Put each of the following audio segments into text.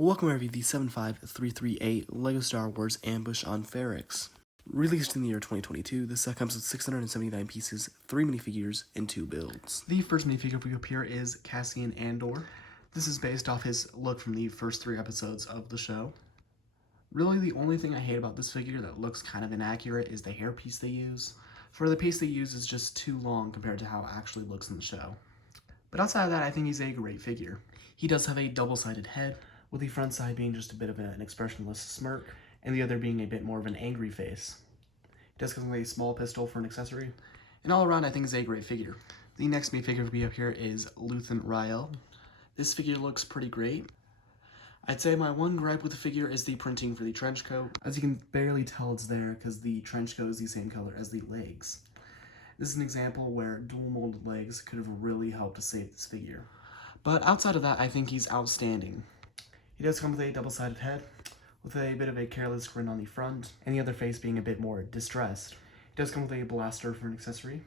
Welcome everybody to the 75338 LEGO Star Wars Ambush on Ferrix. Released in the year 2022, this set comes with 679 pieces, 3 minifigures, and 2 builds. The first minifigure we up here is Cassian Andor. This is based off his look from the first 3 episodes of the show. Really, the only thing I hate about this figure that looks kind of inaccurate is the hairpiece they use. For the piece they use is just too long compared to how it actually looks in the show. But outside of that, I think he's a great figure. He does have a double-sided head, with the front side being just a bit of an expressionless smirk, and the other being a bit more of an angry face. He does come with a small pistol for an accessory, and all around I think is a great figure. The next minifigure to be up here is Luthen Rael. This figure looks pretty great. I'd say my one gripe with the figure is the printing for the trench coat. As you can barely tell it's there because the trench coat is the same color as the legs. This is an example where dual molded legs could have really helped to save this figure. But outside of that, I think he's outstanding. He does come with a double-sided head, with a bit of a careless grin on the front, and the other face being a bit more distressed. He does come with a blaster for an accessory,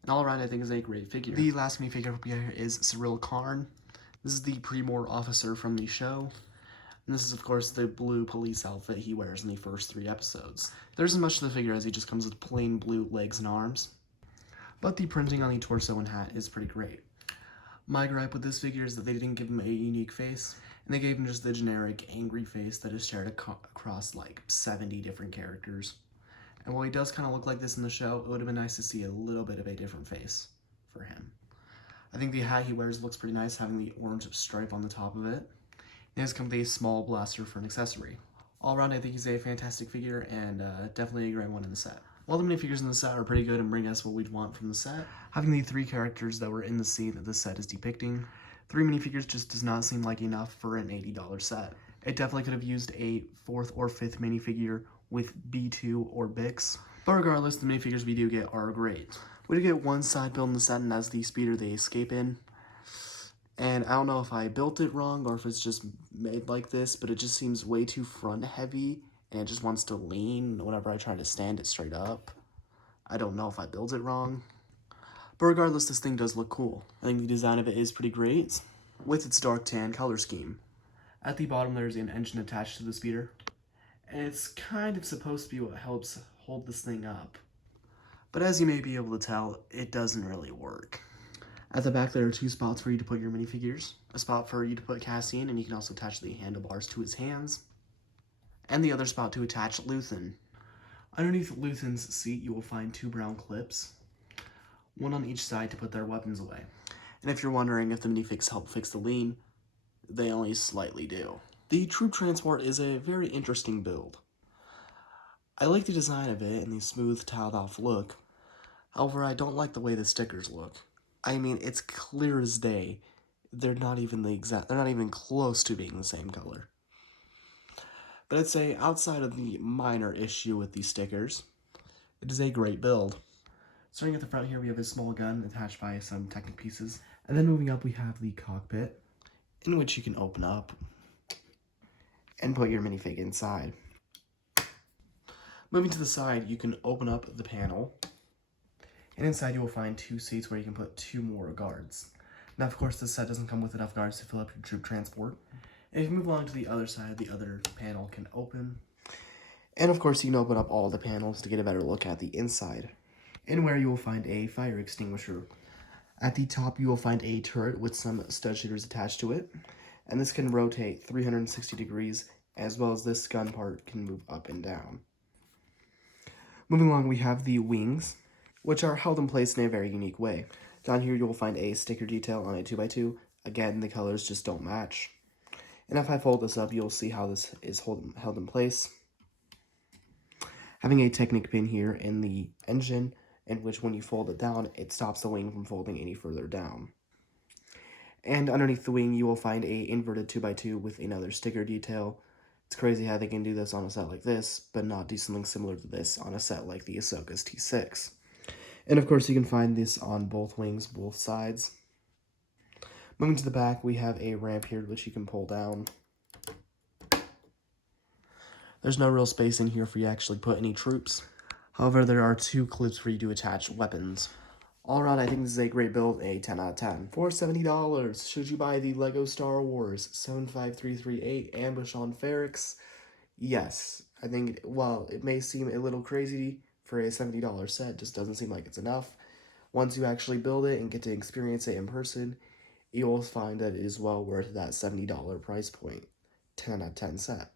and all around I think is a great figure. The last minifigure up here is Cyril Karn. This is the Primor officer from the show, and this is of course the blue police outfit he wears in the first 3 episodes. There isn't much to the figure as he just comes with plain blue legs and arms, but the printing on the torso and hat is pretty great. My gripe with this figure is that they didn't give him a unique face, and they gave him just the generic angry face that is shared across like 70 different characters. And while he does kind of look like this in the show, it would have been nice to see a little bit of a different face for him. I think the hat he wears looks pretty nice, having the orange stripe on the top of it. It has come with a small blaster for an accessory. All around, I think he's a fantastic figure, and definitely a great one in the set. While the minifigures in the set are pretty good and bring us what we'd want from the set, having the 3 characters that were in the scene that this set is depicting, 3 minifigures just does not seem like enough for an $80 set. It definitely could have used a 4th or 5th minifigure with B2 or Bix, but regardless, the minifigures we do get are great. We do get one side build in the set, and that's the speeder they escape in. And I don't know if I built it wrong or if it's just made like this, but it just seems way too front heavy, and it just wants to lean whenever I try to stand it straight up. I don't know if I built it wrong. But regardless, this thing does look cool. I think the design of it is pretty great, with its dark tan color scheme. At the bottom, there's an engine attached to the speeder, and it's kind of supposed to be what helps hold this thing up. But as you may be able to tell, it doesn't really work. At the back, there are 2 spots for you to put your minifigures. A spot for you to put Cassian, and you can also attach the handlebars to his hands, and the other spot to attach Luthen. Underneath Luthen's seat, you will find 2 brown clips, one on each side to put their weapons away. And if you're wondering if the minifigs help fix the lean, they only slightly do. The troop transport is a very interesting build. I like the design of it and the smooth, tiled off look. However, I don't like the way the stickers look. I mean, it's clear as day. They're not even close to being the same color. But I'd say outside of the minor issue with these stickers, it is a great build. Starting at the front here, we have a small gun attached by some Technic pieces. And then moving up, we have the cockpit, in which you can open up and put your minifig inside. Moving to the side, you can open up the panel, and inside you will find 2 seats where you can put 2 more guards. Now, of course, this set doesn't come with enough guards to fill up your troop transport. And if you move along to the other side, the other panel can open. And of course, you can open up all the panels to get a better look at the inside, and where you will find a fire extinguisher. At the top, you will find a turret with some stud shooters attached to it, and this can rotate 360 degrees, as well as this gun part can move up and down. Moving along, we have the wings, which are held in place in a very unique way. Down here, you will find a sticker detail on a 2x2. Again, the colors just don't match. And if I fold this up, you'll see how this is held in place. Having a Technic pin here in the engine, in which when you fold it down, it stops the wing from folding any further down. And underneath the wing, you will find a inverted 2x2 with another sticker detail. It's crazy how they can do this on a set like this, but not do something similar to this on a set like the Ahsoka's T6. And of course, you can find this on both wings, both sides. Moving to the back, we have a ramp here which you can pull down. There's no real space in here for you to actually put any troops. However, there are 2 clips for you to attach weapons. All around, I think this is a great build, a 10 out of 10. For $70, should you buy the LEGO Star Wars 75338 Ambush on Ferrix? Yes. I think, while it may seem a little crazy for a $70 set, just doesn't seem like it's enough. Once you actually build it and get to experience it in person, you will find that it is well worth that $70 price point. 10 out of 10 set.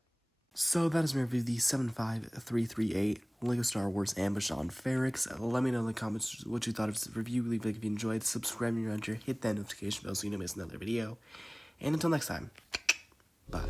So that is my review of the 75338 LEGO Star Wars Ambush on Ferrix. Let me know in the comments what you thought of this review. Leave a like if you enjoyed. Subscribe if you're around here. Hit that notification bell so you don't miss another video. And until next time, bye.